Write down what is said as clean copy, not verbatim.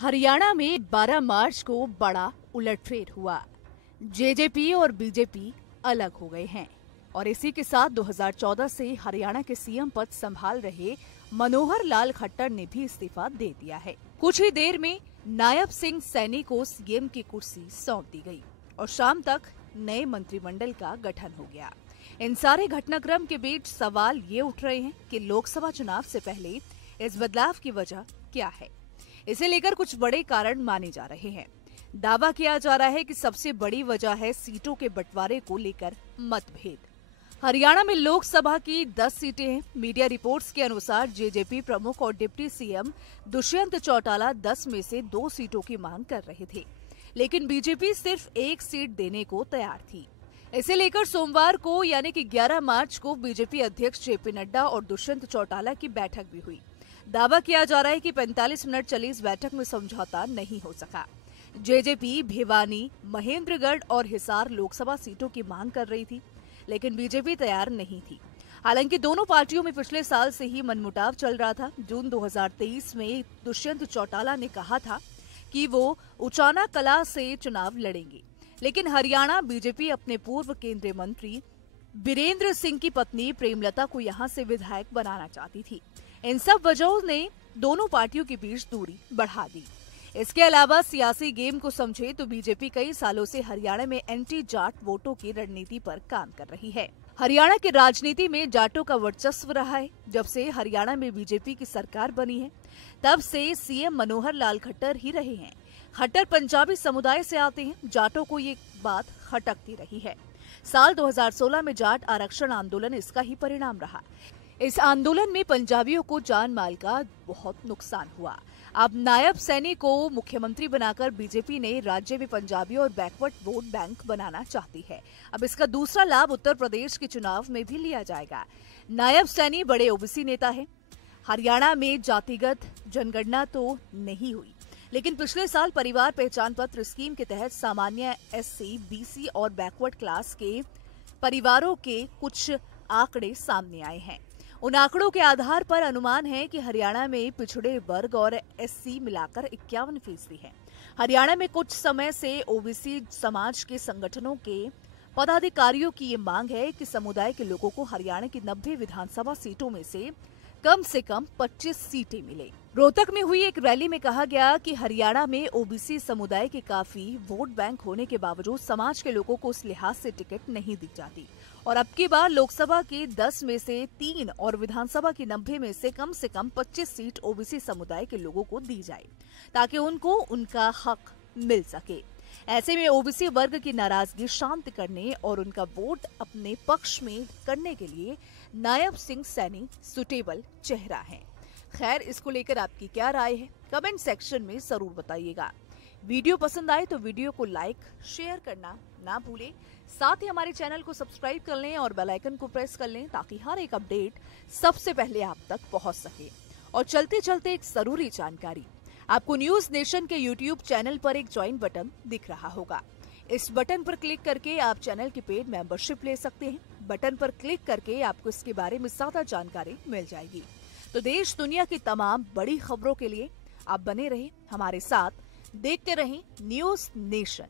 हरियाणा में 12 मार्च को बड़ा उलटफेर हुआ। जेजेपी और बीजेपी अलग हो गए हैं और इसी के साथ 2014 से हरियाणा के सीएम पद संभाल रहे मनोहर लाल खट्टर ने भी इस्तीफा दे दिया है। कुछ ही देर में नायब सिंह सैनी को सीएम की कुर्सी सौंप दी गई और शाम तक नए मंत्रिमंडल का गठन हो गया। इन सारे घटनाक्रम के बीच सवाल ये उठ रहे हैं कि लोकसभा चुनाव से पहले इस बदलाव की वजह क्या है। इसे लेकर कुछ बड़े कारण माने जा रहे हैं। दावा किया जा रहा है कि सबसे बड़ी वजह है सीटों के बंटवारे को लेकर मतभेद। हरियाणा में लोकसभा की 10 सीटें हैं। मीडिया रिपोर्ट्स के अनुसार जेजेपी प्रमुख और डिप्टी सीएम दुष्यंत चौटाला 10 में से 2 सीटों की मांग कर रहे थे, लेकिन बीजेपी सिर्फ 1 सीट देने को तैयार थी। इसे लेकर सोमवार को यानी कि 11 मार्च को बीजेपी अध्यक्ष जेपी नड्डा और दुष्यंत चौटाला की बैठक भी हुई। दावा किया जा रहा है कि 45 मिनट चली इस बैठक में समझौता नहीं हो सका। जेजेपी भिवानी, महेंद्रगढ़ और हिसार लोकसभा सीटों की मांग कर रही थी, लेकिन बीजेपी तैयार नहीं थी। हालांकि दोनों पार्टियों में पिछले साल से ही मनमुटाव चल रहा था। जून 2023 में दुष्यंत चौटाला ने कहा था कि वो उचाना कला से चुनाव लड़ेंगे, लेकिन हरियाणा बीजेपी अपने पूर्व केंद्रीय मंत्री बीरेंद्र सिंह की पत्नी प्रेमलता को यहां से विधायक बनाना चाहती थी। इन सब वजहों ने दोनों पार्टियों के बीच दूरी बढ़ा दी। इसके अलावा सियासी गेम को समझे तो बीजेपी कई सालों से हरियाणा में एंटी जाट वोटों की रणनीति पर काम कर रही है। हरियाणा की राजनीति में जाटों का वर्चस्व रहा है। जब से हरियाणा में बीजेपी की सरकार बनी है, तब से सीएम मनोहर लाल खट्टर ही रहे हैं। खट्टर पंजाबी समुदाय से आते हैं। जाटों को ये बात खटकती रही है। साल 2016 में जाट आरक्षण आंदोलन इसका ही परिणाम रहा। इस आंदोलन में पंजाबियों को जान माल का बहुत नुकसान हुआ। अब नायब सैनी को मुख्यमंत्री बनाकर बीजेपी ने राज्य में पंजाबियों और बैकवर्ड वोट बैंक बनाना चाहती है। अब इसका दूसरा लाभ उत्तर प्रदेश के चुनाव में भी लिया जाएगा। नायब सैनी बड़े ओबीसी नेता है। हरियाणा में जातिगत जनगणना तो नहीं हुई, लेकिन पिछले साल परिवार पहचान पत्र स्कीम के तहत सामान्य एससी, बीसी और बैकवर्ड क्लास के परिवारों के कुछ आंकड़े सामने आए हैं। उन आंकड़ों के आधार पर अनुमान है कि हरियाणा में पिछड़े वर्ग और एससी मिलाकर 51% है। हरियाणा में कुछ समय से ओबीसी समाज के संगठनों के पदाधिकारियों की ये मांग है कि समुदाय के लोगों को हरियाणा की 90 विधानसभा सीटों में से कम 25 सीटें मिले। रोहतक में हुई एक रैली में कहा गया कि हरियाणा में ओबीसी समुदाय के काफी वोट बैंक होने के बावजूद समाज के लोगों को उस लिहाज से टिकट नहीं दी जाती और अब की बार लोकसभा की 10 में से 3 और विधानसभा की 90 में से कम 25 सीट ओबीसी समुदाय के लोगों को दी जाए, ताकि उनको उनका हक मिल सके। ऐसे में ओबीसी वर्ग की नाराजगी शांत करने और उनका वोट अपने पक्ष में करने के लिए नायब सिंह सैनी सुटेबल चेहरा है। खैर, इसको लेकर आपकी क्या राय है, कमेंट सेक्शन में जरूर बताइएगा। वीडियो पसंद आए तो वीडियो को लाइक, शेयर करना ना भूलें। साथ ही हमारे चैनल को सब्सक्राइब कर लें और बेल आइकन को प्रेस कर लें, ताकि हर एक अपडेट सबसे पहले आप तक पहुंच सके। और चलते चलते एक जरूरी जानकारी, आपको न्यूज नेशन के YouTube चैनल पर एक ज्वाइन बटन दिख रहा होगा। इस बटन पर क्लिक करके आप चैनल की पेड मेंबरशिप ले सकते हैं। बटन पर क्लिक करके आपको इसके बारे में ज्यादा जानकारी मिल जाएगी। तो देश दुनिया की तमाम बड़ी खबरों के लिए आप बने रहें हमारे साथ, देखते रहें न्यूज नेशन।